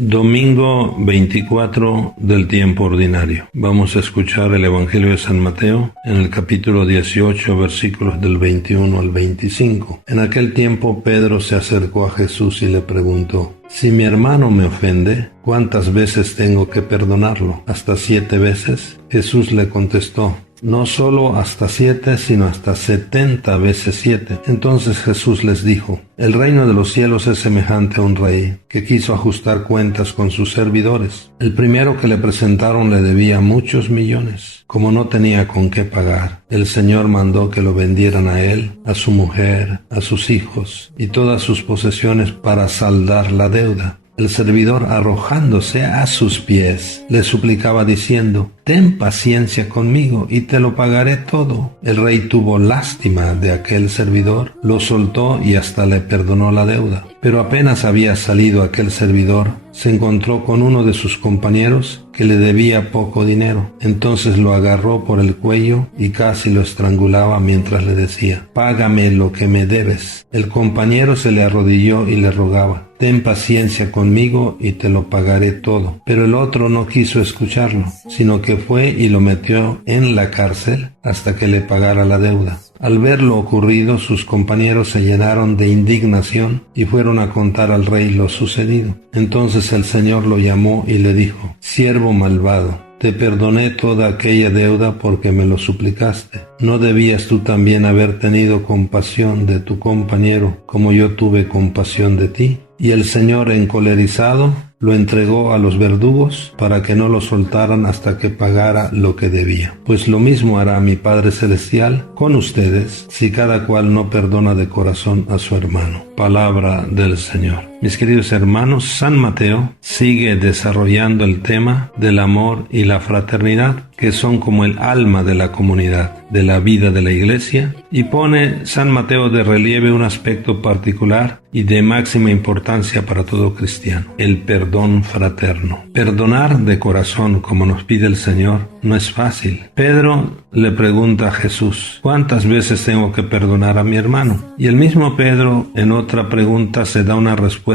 Domingo 24 del tiempo ordinario. Vamos a escuchar el Evangelio de San Mateo en el capítulo 18, versículos del 21 al 25. En aquel tiempo Pedro se acercó a Jesús y le preguntó: si mi hermano me ofende, ¿cuántas veces tengo que perdonarlo? ¿Hasta 7 veces? Jesús le contestó: no solo hasta 7, sino hasta 70 veces 7. Entonces Jesús les dijo: el reino de los cielos es semejante a un rey que quiso ajustar cuentas con sus servidores. El primero que le presentaron le debía muchos millones. Como no tenía con qué pagar, el Señor mandó que lo vendieran a él, a su mujer, a sus hijos y todas sus posesiones para saldar la deuda. El servidor, arrojándose a sus pies, le suplicaba diciendo: ten paciencia conmigo y te lo pagaré todo. El rey tuvo lástima de aquel servidor, lo soltó y hasta le perdonó la deuda. Pero apenas había salido aquel servidor, se encontró con uno de sus compañeros que le debía poco dinero. Entonces lo agarró por el cuello y casi lo estrangulaba mientras le decía: págame lo que me debes. El compañero se le arrodilló y le rogaba: ten paciencia conmigo y te lo pagaré todo. Pero el otro no quiso escucharlo, sino que fue y lo metió en la cárcel hasta que le pagara la deuda. Al ver lo ocurrido, sus compañeros se llenaron de indignación y fueron a contar al rey lo sucedido. Entonces el Señor lo llamó y le dijo: siervo malvado, te perdoné toda aquella deuda porque me lo suplicaste. ¿No debías tú también haber tenido compasión de tu compañero como yo tuve compasión de ti? Y el Señor, encolerizado, lo entregó a los verdugos para que no lo soltaran hasta que pagara lo que debía. Pues lo mismo hará mi Padre Celestial con ustedes si cada cual no perdona de corazón a su hermano. Palabra del Señor. Mis queridos hermanos, San Mateo sigue desarrollando el tema del amor y la fraternidad, que son como el alma de la comunidad, de la vida de la Iglesia, y pone San Mateo de relieve un aspecto particular y de máxima importancia para todo cristiano: el perdón fraterno. Perdonar de corazón, como nos pide el Señor, no es fácil. Pedro le pregunta a Jesús: ¿cuántas veces tengo que perdonar a mi hermano? Y el mismo Pedro en otra pregunta se da una respuesta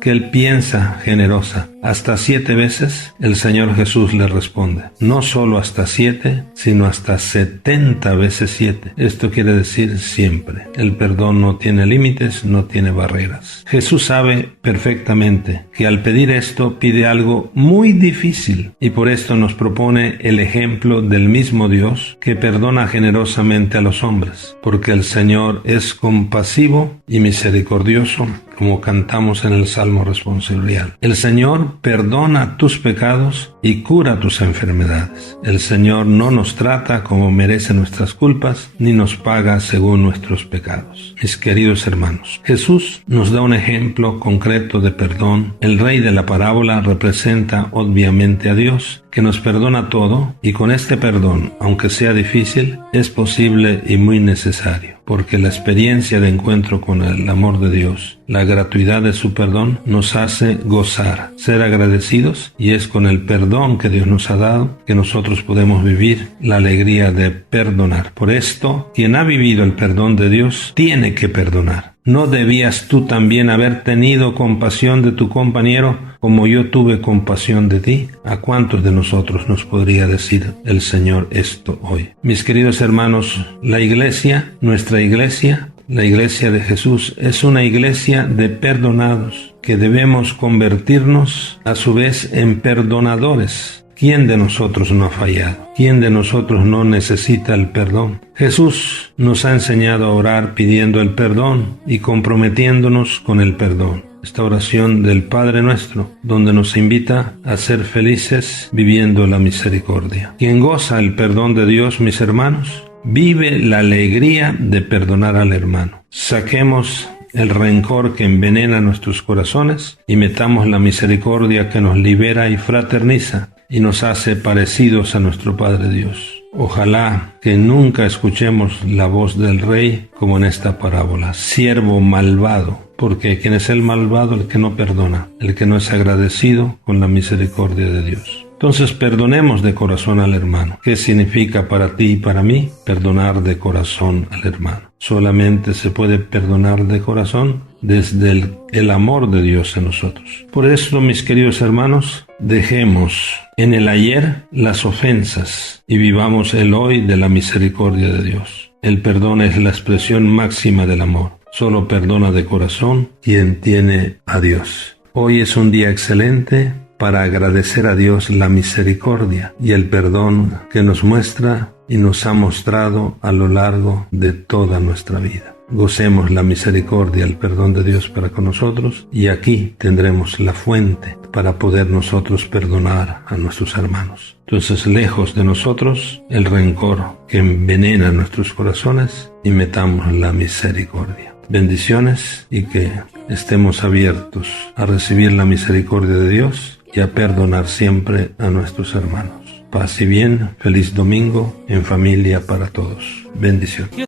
que él piensa generosa: ¿hasta 7 veces? El Señor Jesús le responde: no solo hasta 7, sino hasta 70 veces 7. Esto quiere decir siempre. El perdón no tiene límites, no tiene barreras. Jesús sabe perfectamente que al pedir esto pide algo muy difícil, y por esto nos propone el ejemplo del mismo Dios que perdona generosamente a los hombres, porque el Señor es compasivo y misericordioso, como cantamos en el Salmo responsorial. El Señor perdona tus pecados y cura tus enfermedades. El Señor no nos trata como merece nuestras culpas, ni nos paga según nuestros pecados. Mis queridos hermanos, Jesús nos da un ejemplo concreto de perdón. El rey de la parábola representa obviamente a Dios, que nos perdona todo, y con este perdón, aunque sea difícil, es posible y muy necesario, porque la experiencia de encuentro con el amor de Dios, la gratuidad de su perdón, nos hace gozar, ser agradecidos, y es con el perdón que Dios nos ha dado que nosotros podemos vivir la alegría de perdonar. Por esto, quien ha vivido el perdón de Dios tiene que perdonar. ¿No debías tú también haber tenido compasión de tu compañero como yo tuve compasión de ti? ¿A cuántos de nosotros nos podría decir el Señor esto hoy? Mis queridos hermanos, la Iglesia, nuestra Iglesia, la Iglesia de Jesús, es una Iglesia de perdonados, que debemos convertirnos a su vez en perdonadores. ¿Quién de nosotros no ha fallado? ¿Quién de nosotros no necesita el perdón? Jesús nos ha enseñado a orar pidiendo el perdón y comprometiéndonos con el perdón. Esta oración del Padre Nuestro, donde nos invita a ser felices viviendo la misericordia. Quien goza el perdón de Dios, mis hermanos, vive la alegría de perdonar al hermano. Saquemos el rencor que envenena nuestros corazones y metamos la misericordia que nos libera y fraterniza y nos hace parecidos a nuestro Padre Dios. Ojalá que nunca escuchemos la voz del Rey como en esta parábola: siervo malvado, porque ¿quién es el malvado? El que no perdona, el que no es agradecido con la misericordia de Dios. Entonces perdonemos de corazón al hermano. ¿Qué significa para ti y para mí perdonar de corazón al hermano? Solamente se puede perdonar de corazón desde el amor de Dios en nosotros. Por eso, mis queridos hermanos, dejemos en el ayer las ofensas y vivamos el hoy de la misericordia de Dios. El perdón es la expresión máxima del amor. Solo perdona de corazón quien tiene a Dios. Hoy es un día excelente para agradecer a Dios la misericordia y el perdón que nos muestra y nos ha mostrado a lo largo de toda nuestra vida. Gocemos la misericordia, el perdón de Dios para con nosotros, y aquí tendremos la fuente para poder nosotros perdonar a nuestros hermanos. Entonces, lejos de nosotros el rencor que envenena nuestros corazones, y metamos la misericordia. Bendiciones, y que estemos abiertos a recibir la misericordia de Dios y a perdonar siempre a nuestros hermanos. Paz y bien, feliz domingo en familia para todos. Bendiciones.